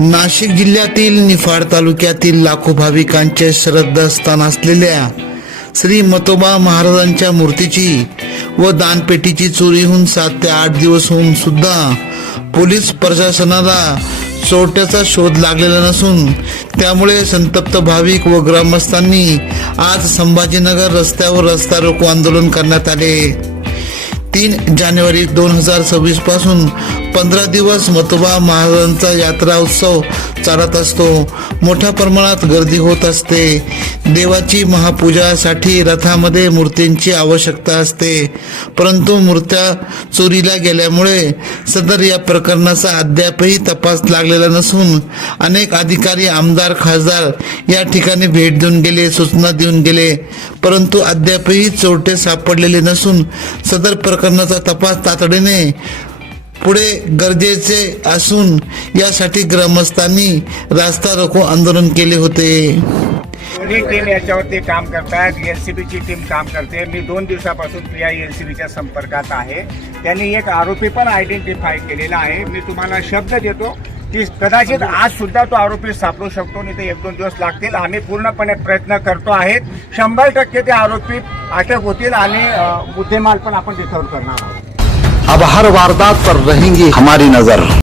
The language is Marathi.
नाशिक जिल्ह्यातील निफाड तालुक्यातील लाखो भाविकांचे श्रद्धास्थान असलेल्या श्री मतोबा महाराजांच्या मूर्तीची व दानपेटीची चोरी होऊन 7 ते 8 दिवस होऊन सुद्धा पोलीस प्रशासनाला चोरट्याचा शोध लागलेला नसून त्यामुळे संतप्त भाविक व ग्रामस्थांनी आज संभाजीनगर रस्त्यावर रस्ता रोको आंदोलन करण्यात आले। 3 जानेवारी 2026 पासून 15 दिवस मतोबा महाराजांचा यात्रा उत्सव चालत असतो। मोठ्या प्रमाणात गर्दी होत असते। देवाची महापूजासाठी रथामध्ये मूर्तींची आवश्यकता असते, परंतु मूर्त्या चोरीला गेल्यामुळे सदर या प्रकरणाचा अद्यापही तपास लागलेला नसून अनेक अधिकारी, आमदार, खासदार या ठिकाणी भेट देऊन गेले, सूचना देऊन गेले, परंतु अद्यापही चोरटे सापडलेले नसून सदर प्रकरणाचा तपास तातडीने पुढे गरजेचे असून यासाठी ग्रामस्थांनी रास्ता रोको आंदोलन केले होते। दोन्ही टीम याच्यावरती काम करतात। एलसीबीची टीम काम करते। मी 2 दिवसापासून एलसीबीच्या संपर्कात आहे। त्यांनी एक आरोपी पण आयडेंटिफाय केलेला आहे। मी तुम्हाला शब्द देतो की कदाचित आज सुद्धा तो आरोपी सापडू शकतो, नाही तर 1-2 दिवस लागतील। आम्ही पूर्णपणे प्रयत्न करतो आहेत। 100% ते आरोपी अटक होतील आणि मुद्देमाल पण आपण रिकव्हर करणार आहोत। अब हर वारदात पर रहेंगी हमारी नजर।